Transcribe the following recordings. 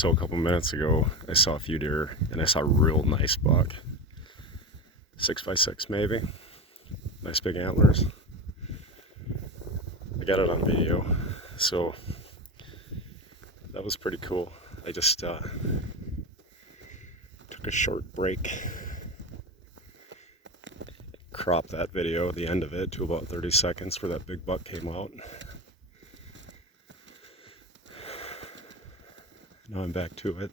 So a couple minutes ago, I saw a few deer, and I saw a real nice buck. 6x6 maybe. Nice big antlers. I got it on video, so that was pretty cool. I just took a short break, cropped that video, the end of it, to about 30 seconds where that big buck came out. Now I'm back to it.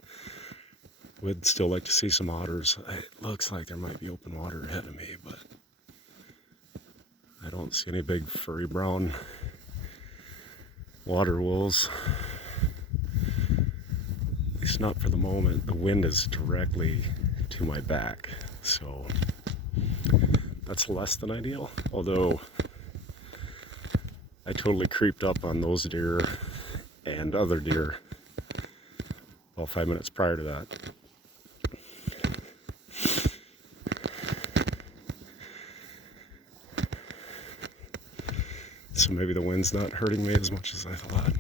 Would still like to see some otters. It looks like there might be open water ahead of me, but I don't see any big furry brown water wolves. At least not for the moment. The wind is directly to my back, so that's less than ideal. Although I totally creeped up on those deer and other deer about 5 minutes prior to that. So maybe the wind's not hurting me as much as I thought.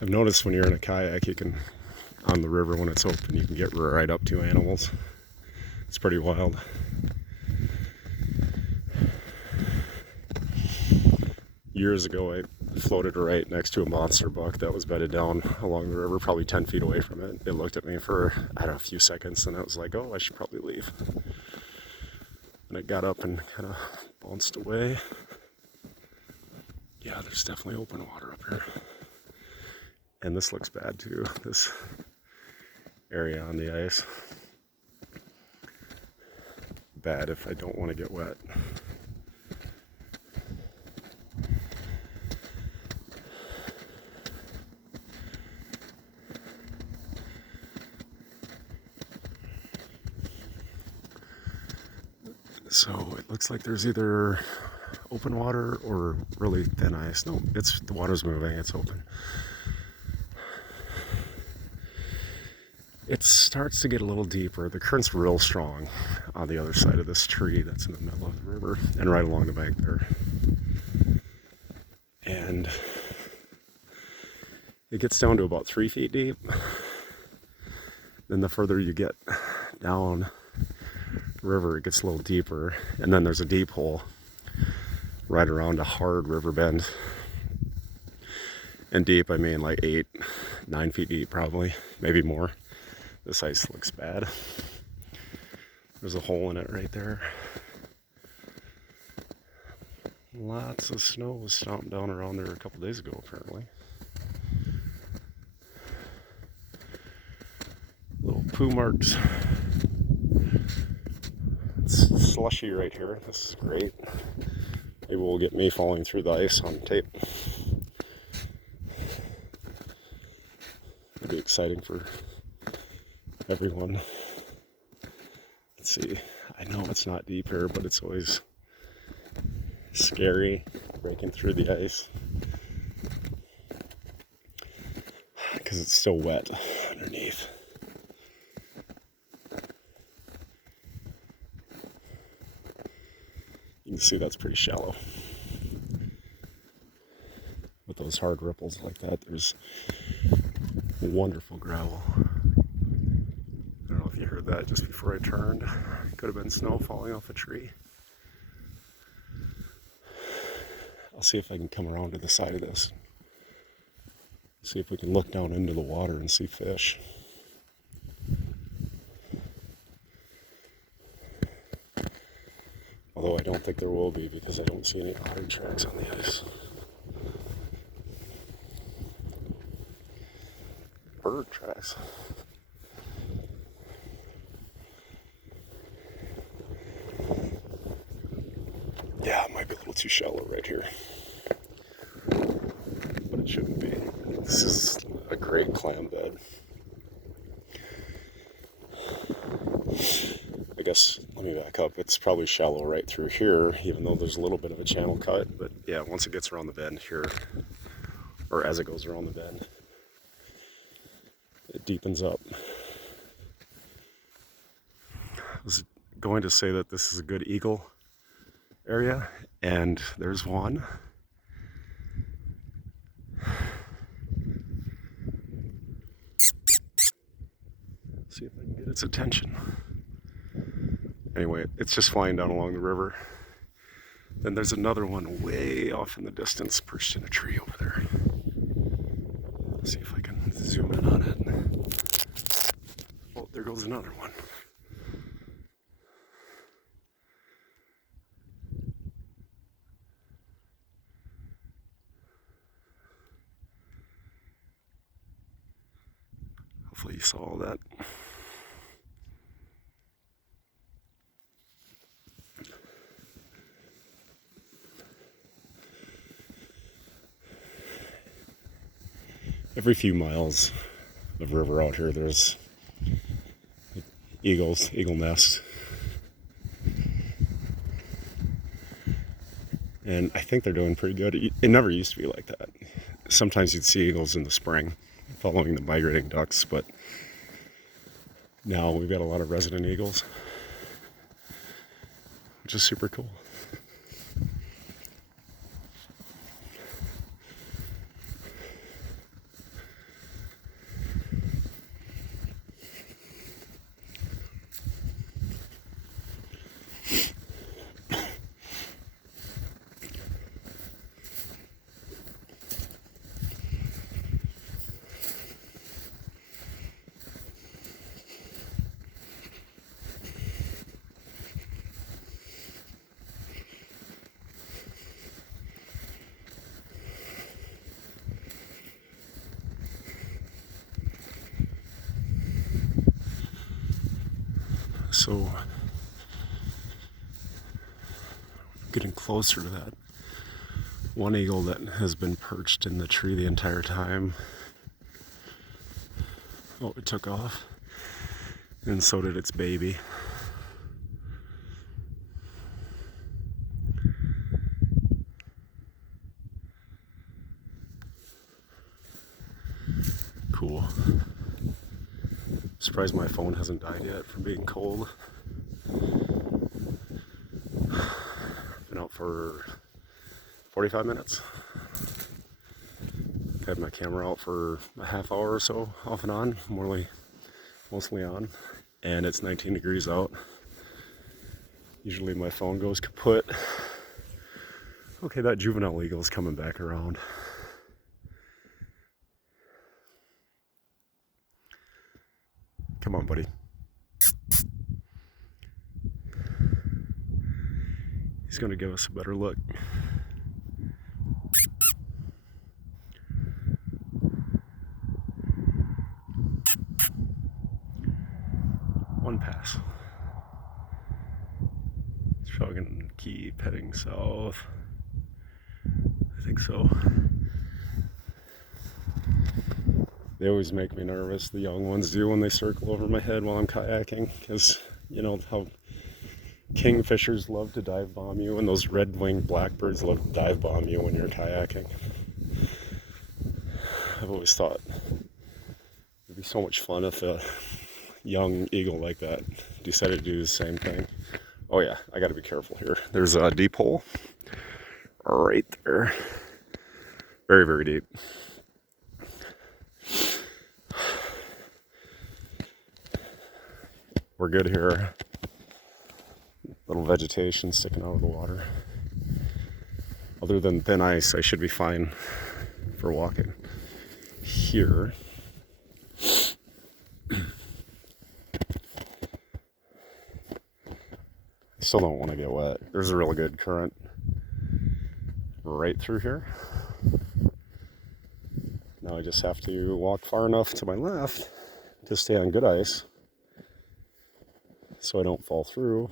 I've noticed when you're in a kayak, you can, on the river when it's open, you can get right up to animals. It's pretty wild. Years ago, I floated right next to a monster buck that was bedded down along the river, probably 10 feet away from it. It looked at me for, I don't know, a few seconds, and I was like, oh, I should probably leave. And it got up and kind of bounced away. Yeah, there's definitely open water up here. And this looks bad too, this area on the ice. Bad if I don't want to get wet. So it looks like there's either open water or really thin ice. No, the water's moving, it's open. It starts to get a little deeper. The current's real strong on the other side of this tree that's in the middle of the river and right along the bank there. And it gets down to about 3 feet deep. Then the further you get down the river, it gets a little deeper. And then there's a deep hole right around a hard river bend. And deep, I mean like 8, 9 feet deep probably, maybe more. This ice looks bad. There's a hole in it right there. Lots of snow was stomped down around there a couple days ago, apparently. Little poo marks. It's slushy right here. This is great. Maybe we'll get me falling through the ice on tape. It'll be exciting for everyone. Let's see. I know it's not deep here, but it's always scary breaking through the ice because it's still wet underneath. You can see that's pretty shallow. With those hard ripples like that, there's wonderful gravel. I don't know if you heard that just before I turned. Could have been snow falling off a tree. I'll see if I can come around to the side of this. See if we can look down into the water and see fish. Although I don't think there will be because I don't see any otter tracks on the ice. Bird tracks. Yeah, it might be a little too shallow right here. But it shouldn't be. This is a great clam bed. I guess, let me back up. It's probably shallow right through here, even though there's a little bit of a channel cut. But yeah, once it gets around the bend here, or as it goes around the bend, it deepens up. I was going to say that this is a good eagle area, and there's one. its attention. Anyway, it's just flying down along the river. Then there's another one way off in the distance, perched in a tree over there. Let's see if I can zoom in on it. Oh, there goes another one. Hopefully you saw all that. Every few miles of river out here, there's eagle nests. And I think they're doing pretty good. It never used to be like that. Sometimes you'd see eagles in the spring following the migrating ducks, but now we've got a lot of resident eagles, which is super cool. So, getting closer to that one eagle that has been perched in the tree the entire time. Oh, it took off. And so did its baby. Cool. Surprised my phone hasn't died yet from being cold. Been out for 45 minutes. Had my camera out for a half hour or so, off and on, mostly on. And it's 19 degrees out. Usually my phone goes kaput. Okay, that juvenile eagle's coming back around. Come on, buddy. He's gonna give us a better look. One pass. He's probably gonna keep heading south. I think so. They always make me nervous, the young ones do, when they circle over my head while I'm kayaking, because you know how kingfishers love to dive bomb you, and those red-winged blackbirds love to dive bomb you when you're kayaking. I've always thought it'd be so much fun if a young eagle like that decided to do the same thing. Oh yeah, I gotta be careful here. There's a deep hole right there. Very, very deep. We're good here. Little vegetation sticking out of the water. Other than thin ice, I should be fine for walking. Here, I still don't want to get wet. There's a really good current right through here. Now I just have to walk far enough to my left to stay on good ice so I don't fall through.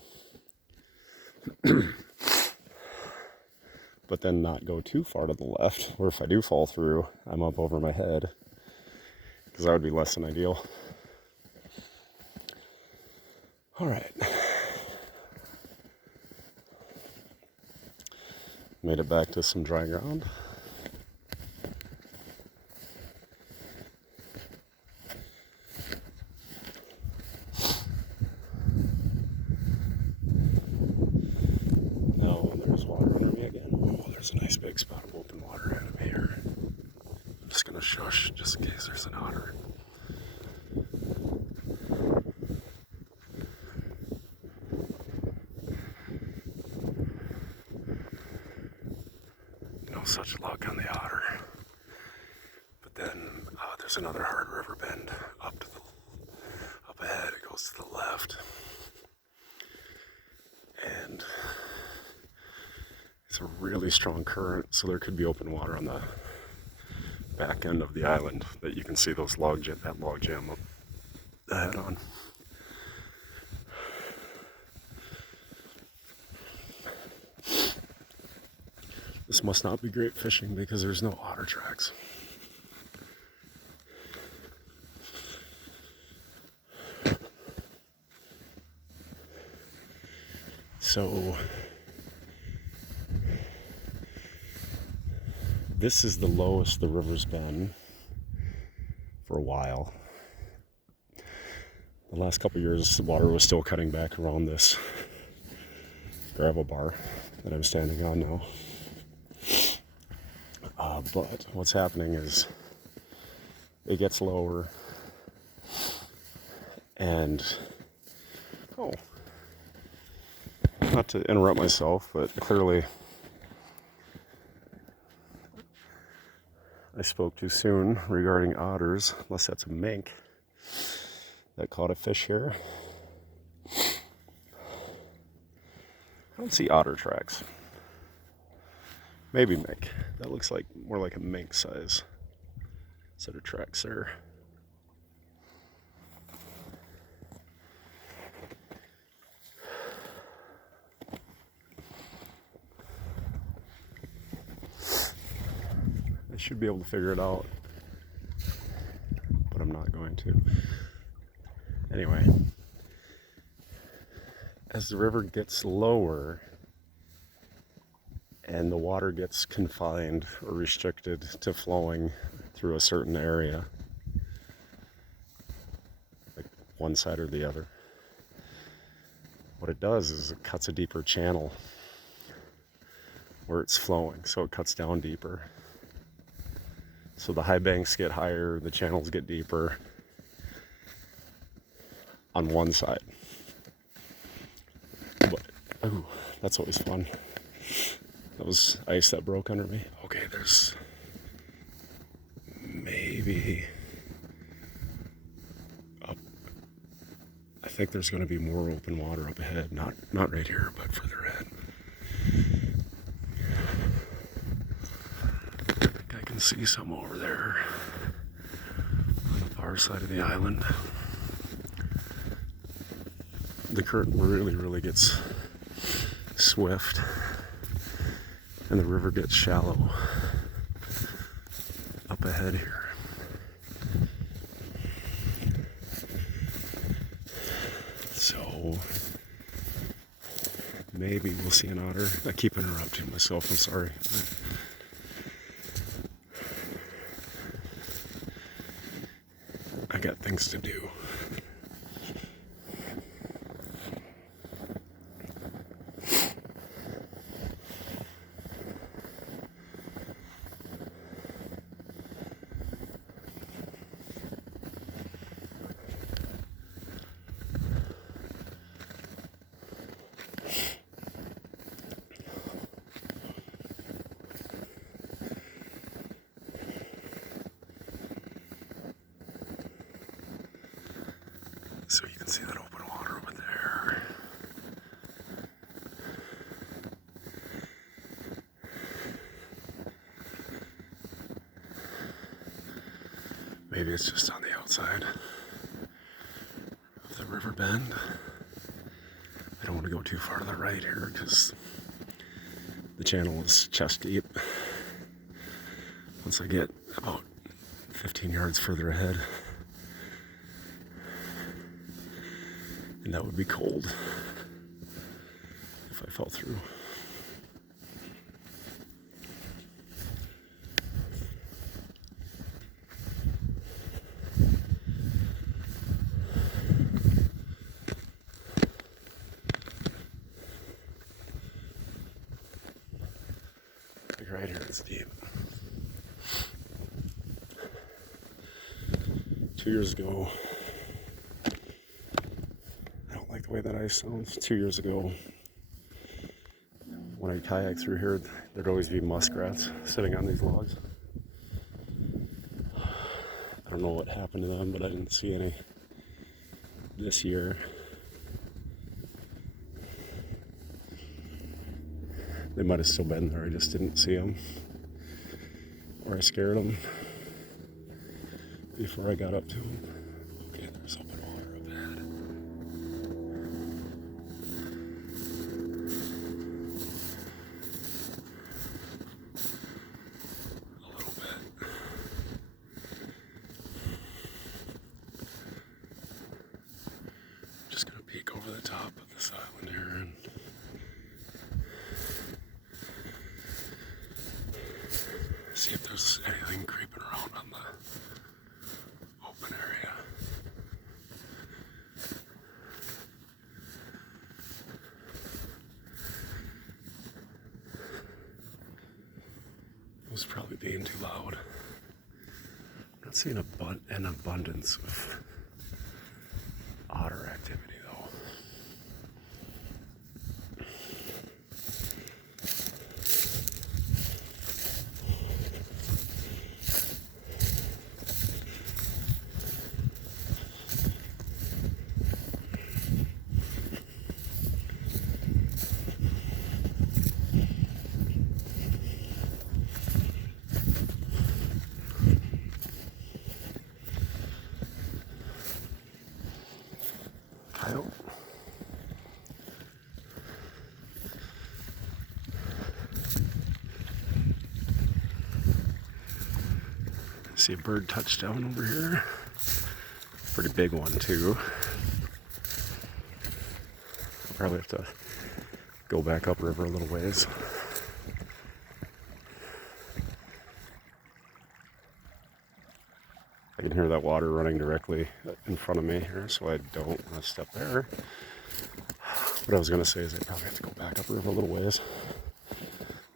But then not go too far to the left, or if I do fall through, I'm up over my head, because that would be less than ideal. All right. Made it back to some dry ground. There's a nice big spot of open water ahead of me here. I'm just gonna shush just in case there's an otter. no such luck on the otter. But then there's another hard river bend up ahead. It goes to the left, and it's a really strong current, so there could be open water on the back end of the island that you can see that log jam up ahead on. This must not be great fishing because there's no otter tracks. So this is the lowest the river's been for a while. The last couple of years, the water was still cutting back around this gravel bar that I'm standing on now. But what's happening is it gets lower, and not to interrupt myself, but clearly I spoke too soon regarding otters, unless that's a mink that caught a fish here. I don't see otter tracks. Maybe mink. That looks like more like a mink size set of tracks there. I should be able to figure it out, but I'm not going to. Anyway, as the river gets lower and the water gets confined or restricted to flowing through a certain area, like one side or the other, what it does is it cuts a deeper channel where it's flowing, so it cuts down deeper. So the high banks get higher, the channels get deeper on one side. But, ooh, that's always fun. That was ice that broke under me. Okay, there's maybe up. I think there's going to be more open water up ahead. Not right here, but further ahead. I think I can see some over there on the far side of the island. The current really gets swift, and the river gets shallow up ahead here. So maybe we'll see an otter. I keep interrupting myself, I'm sorry. I got things to do. So you can see that open water over there. Maybe it's just on the outside of the river bend. I don't want to go too far to the right here because the channel is chest deep. Once I get about 15 yards further ahead, and that would be cold if I fell through. Like right here, it's deep. 2 years ago, the way that ice sounds. 2 years ago, when I kayak through here, there'd always be muskrats sitting on these logs. I don't know what happened to them, but I didn't see any this year. They might have still been there, I just didn't see them. Or I scared them before I got up to them. Okay, there's open water up ahead. A little bit. Just gonna peek over the top of this island here and see if there's anything creeping around on the open area. It was probably being too loud. I'm not seeing an abundance of otter activity though. Coyote. See a bird touchdown over here. Pretty big one too. I'll probably have to go back upriver a little ways. I can hear that water running directly in front of me here, so I don't want to step there. What I was going to say is I probably have to go back upriver a little ways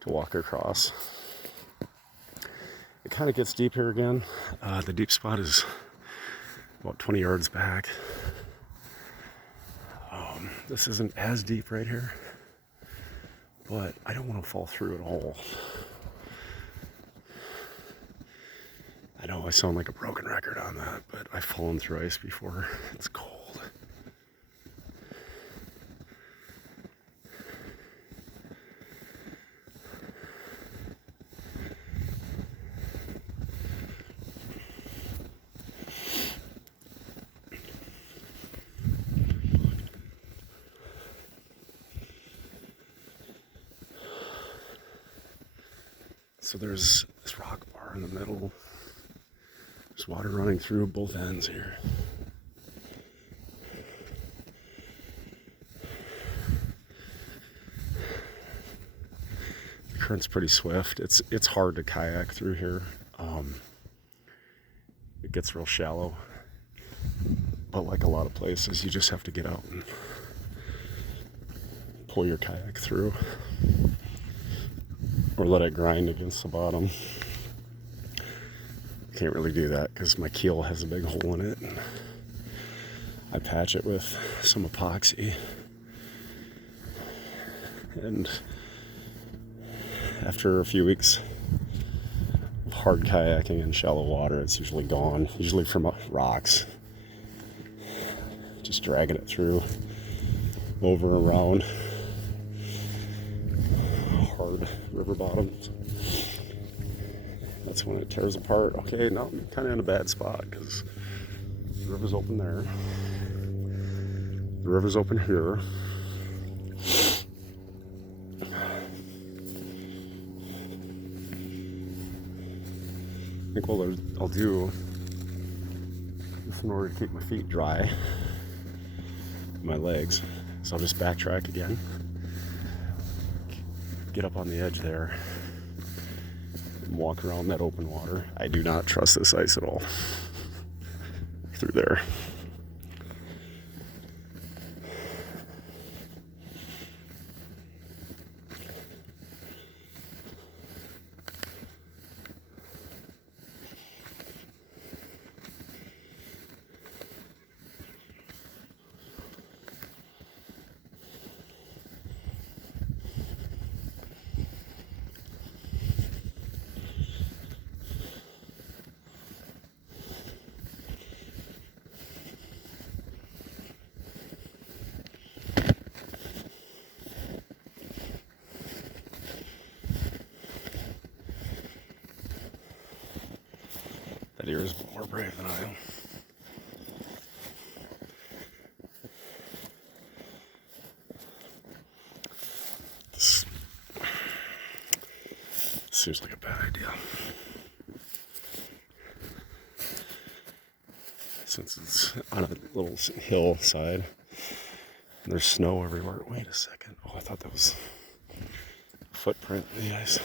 to walk across. It kind of gets deep here again. The deep spot is about 20 yards back. This isn't as deep right here, but I don't want to fall through at all. I know I sound like a broken record on that, but I've fallen through ice before. It's cold. So there's this rock bar in the middle. There's water running through both ends here. The current's pretty swift. It's hard to kayak through here. It gets real shallow. But like a lot of places, you just have to get out and pull your kayak through. Or let it grind against the bottom. Can't really do that because my keel has a big hole in it. And I patch it with some epoxy. And after a few weeks of hard kayaking in shallow water, it's usually gone, usually from rocks. Just dragging it through, over and around hard river bottoms. That's when it tears apart. Okay, now I'm kind of in a bad spot because the river's open there. The river's open here. I think what I'll do, just in order to keep my feet dry, my legs, is I'll just backtrack again, get up on the edge there, and walk around that open water. I do not trust this ice at all through there. That deer is more brave than I am. This seems like a bad idea. Since it's on a little hillside, and there's snow everywhere. Wait a second. Oh, I thought that was a footprint in the ice.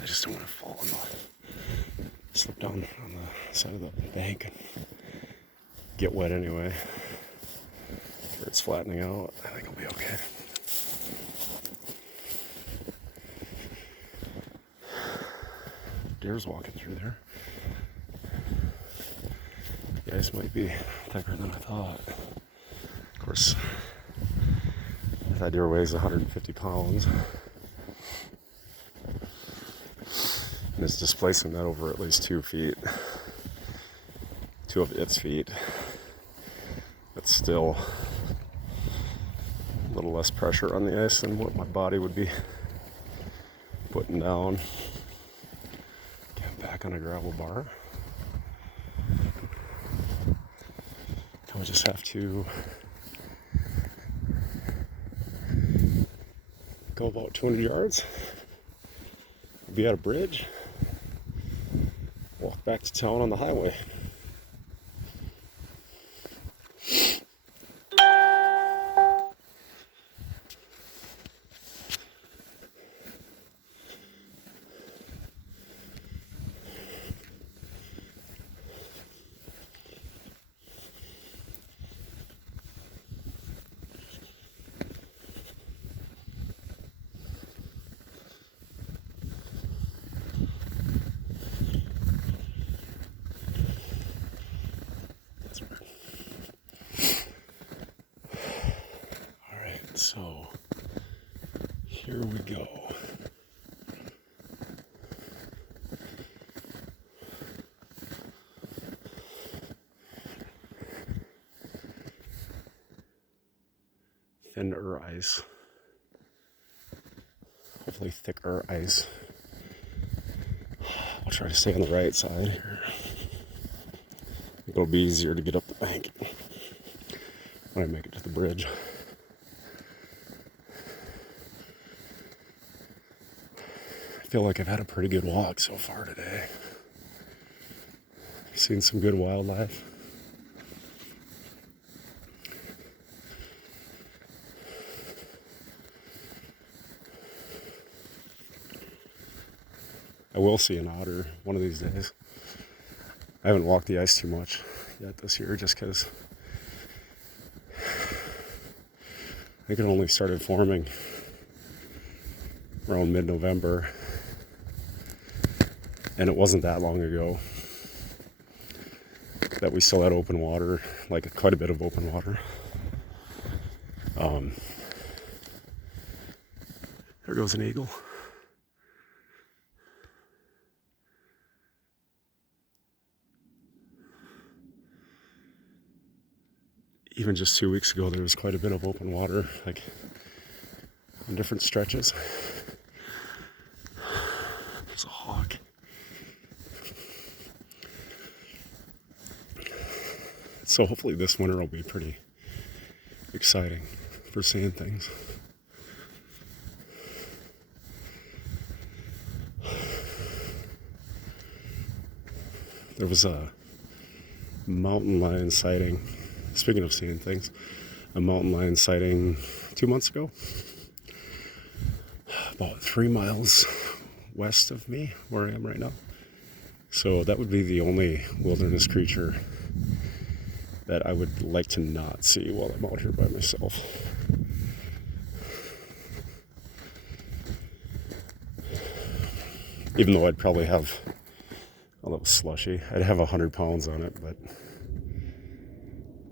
I just don't want to fall in the slip down on the side of the bank and get wet anyway. Sure, it's flattening out. I think I'll be okay. Deer's walking through there. The ice might be thicker than I thought. Of course, that deer weighs 150 pounds. And it's displacing that over at least 2 feet. 2 of its feet. That's still a little less pressure on the ice than what my body would be putting down. Get back on a gravel bar. I just have to go about 200 yards, be at a bridge, walk back to town on the highway. So, here we go. Thinner ice. Hopefully thicker ice. I'll try to stay on the right side here. It'll be easier to get up the bank when I make it to the bridge. I feel like I've had a pretty good walk so far today. Seen some good wildlife. I will see an otter one of these days. I haven't walked the ice too much yet this year just because I think it only started forming around mid-November. And it wasn't that long ago that we still had open water, like quite a bit of open water. There goes an eagle. Even just 2 weeks ago, there was quite a bit of open water, like on different stretches. There's a hawk. So hopefully this winter will be pretty exciting for seeing things. There was a mountain lion sighting, speaking of seeing things, a mountain lion sighting 2 months ago, about 3 miles west of me, where I am right now. So that would be the only wilderness creature that I would like to not see while I'm out here by myself. Even though I'd probably have, well, that was slushy, I'd have 100 pounds on it, but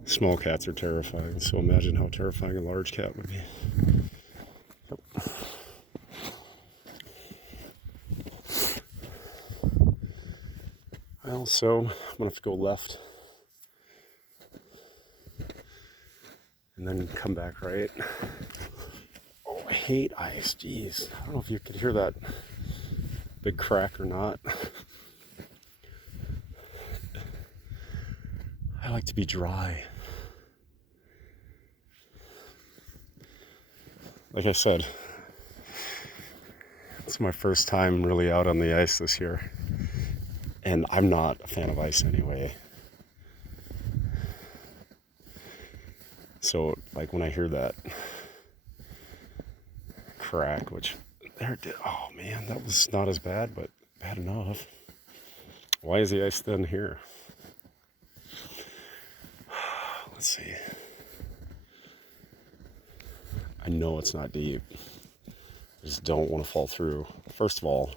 small cats are terrifying, so imagine how terrifying a large cat would be. Yep. Well, so I'm gonna have to go left and then come back right. Oh, I hate ice, jeez. I don't know if you could hear that big crack or not. I like to be dry. Like I said, it's my first time really out on the ice this year. And I'm not a fan of ice anyway. So, like, when I hear that crack, which there it did, oh man, that was not as bad, but bad enough. Why is the ice thin here? Let's see. I know it's not deep. I just don't want to fall through. First of all,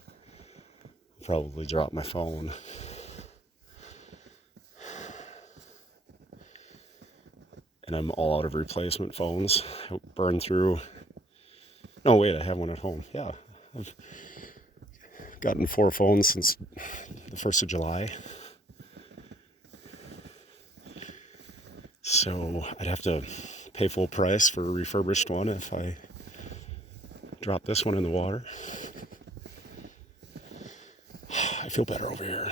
I'll probably drop my phone. And I'm all out of replacement phones. I burned through. No, wait, I have one at home. Yeah, I've gotten 4 phones since the 1st of July. So I'd have to pay full price for a refurbished one if I drop this one in the water. I feel better over here.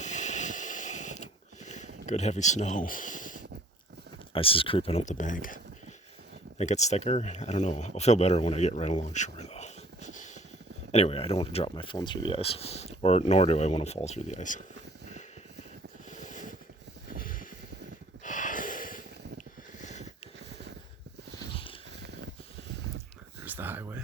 Good heavy snow. Ice is creeping up the bank. Think it's thicker? I don't know. I'll feel better when I get right along shore, though. Anyway, I don't want to drop my phone through the ice, nor do I want to fall through the ice. There's the highway.